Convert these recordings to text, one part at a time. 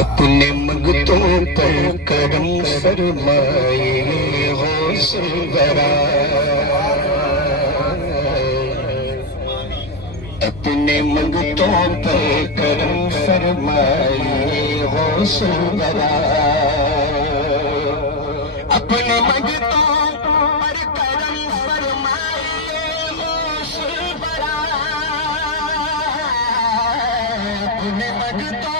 اپنے منگتوں پر کرم فرمائے غوث ورا، اپنے منگتوں پر کرم فرمائے غوث ورا، اپنے منگتوں پر کرم فرمائے غوث ورا، اپنے منگتوں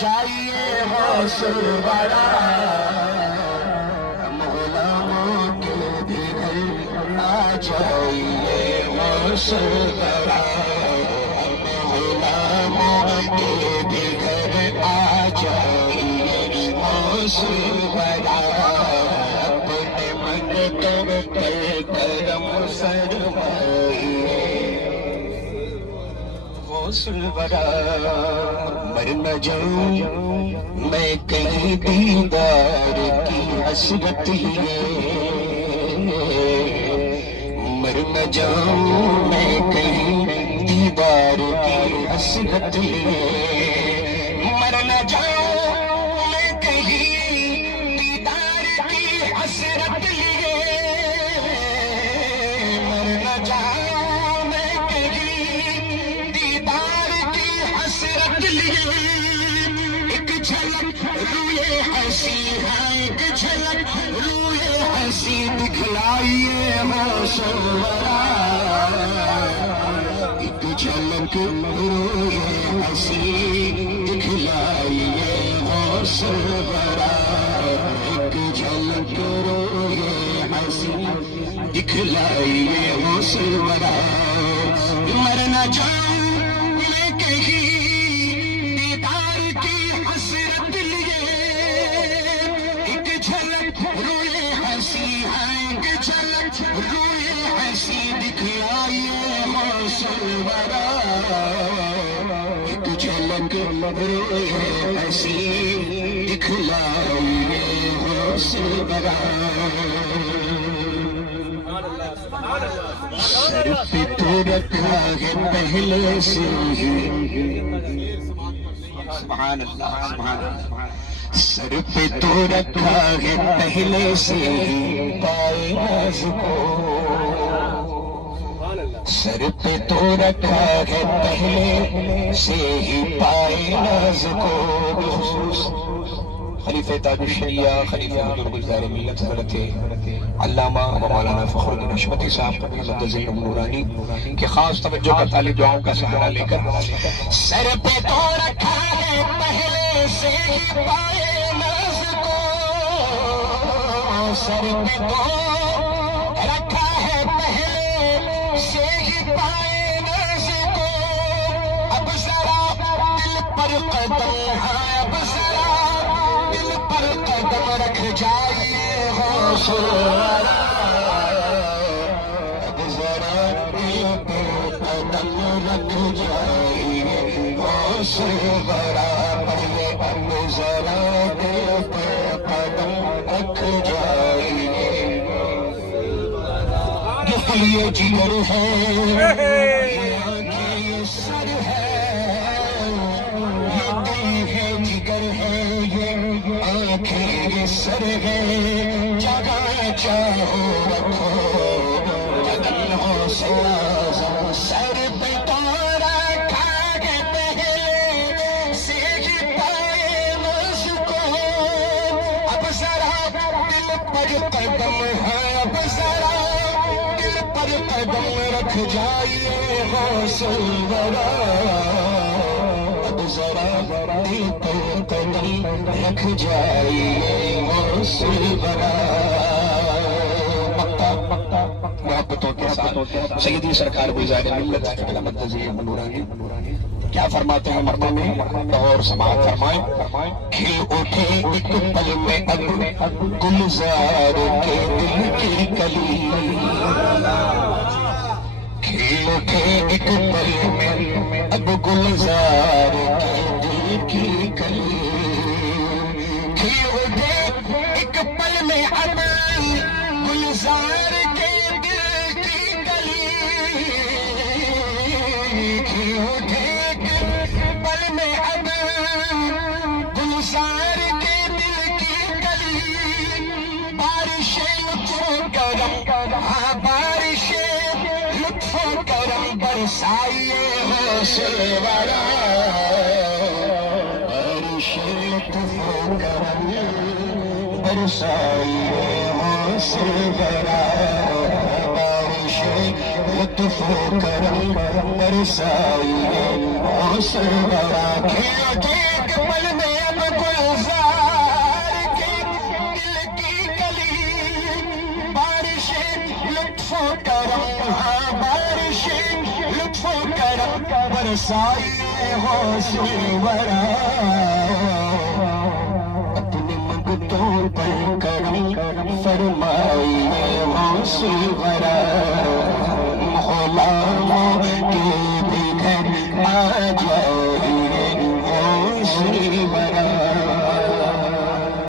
چاہیے غوث ورا، ہم غلاموں کے بھی گھر آ جائیے غوث ورا، ہم غلاموں کے بھی گھر آ جائیے غوث ورا، اپنے منگتوں پر کرم فرمائیے غوث ورا، مر نہ جاؤں میں کہیں دیدار کی حسرت لیے، مر نہ جاؤں میں کہیں دیدار کی حسرت لیے، مر نہ جاؤں میں کہیں دیدار کی حسرت لیے، مر نہ جاؤں میں کہیں دیدار کی حسرت لیے، ایک جھلک روئے ہنسی ہے، ایک جھلک روئے ہنسی دکھلائیے غوث ورا، ایک جھلک روئے ہنسی دکھلائیے غوث ورا، ایک جھلک روئے ہنسی دکھلائیے غوث ورا، مر نہ جاؤں میں کہیں دیدار کی حسرت لیے، ایک جھلک روئے ہنسی ہے، ایک جھلک روئے ہنسی دکھلائیے غوث ورا، ایک جھلک روئے ہنسی دکھلائیے غوث ورا، سر پہ تو رکھا ہے پہلے سے ہی، سبحان اللہ سبحان اللہ، سر پہ تو رکھا ہے پہلے سے ہی پائے ناز کو، سر پہ تو رکھا ہے پہلے سے ہی پائے ناز کو، بخصوص خلیفہ تاج الشریعہ خلیفہ بزرگ گلزار ملت حضرت علامہ مولانا فخر الدین حشمتی صاحب مقدس نورانی کے خاص توجہ کا طالب دعاؤں کا سہارا لے کر، سر پہ تو رکھا ہے پہلے سے ہی پائے ناز کو، سر پہ تو رکھا ہے پہلے سے ہی پائے ناز کو، اب ذرا دل پر قدم ہے، اب ذرا دل پر قدم رکھ جائیے غوث ورا، اب ذرا دل پر قدم رکھ جائیے غوث ورا، پہلے اب ذرا دل پر قدم رکھ جائیے، یہ جگر ہے یہ سر ہے، یہ دل ہے جگر ہے یہ آنکھیں یہ سر ہے، جگہ چاہو رکھو جگن حوصلہ سر پہ تو رکھا ہے پہلے سے ہی پائے ناز کو، اب ذرا دل پر قدم ہے، اب ذرا پر قدم رکھ جائیے غوث ورا، اب ذرا دل پر قدم رکھ جائیے غوث ورا، محبتوں کے ساتھ سیدی سرکار گلزار ملت مقدس نورانی کیا فرماتے ہیں مرتبہ میں اور سماعت فرمائیں، کھل اٹھے ایک پل میں اب گلزار کے دل کی کلی، کھل اٹھے ایک پل میں اب گلزار کے دل کی کلی، کھل اٹھے ایک پل میں اب گلزار کے دل کی گلی اٹھے پل میں اب گلزار کے دل کی گلی بارش لطف کرم ہاں بارش لطف کرم برسائیے حوصلے والا بارش لطف کرم برسائیے حوصلے والا بارش لطف کرم برسائیے حوصلے والا کھیلتے پل میں اب گلزار کے دل کی گلی بارش لطف کرم ہاں بارش لطف کرم برسائیے حوصلے والا اپنے منگتوں پر کرم فرمائیے حوصلے والا غلاموں کے بھی گھر آ جائیے حوصلے والا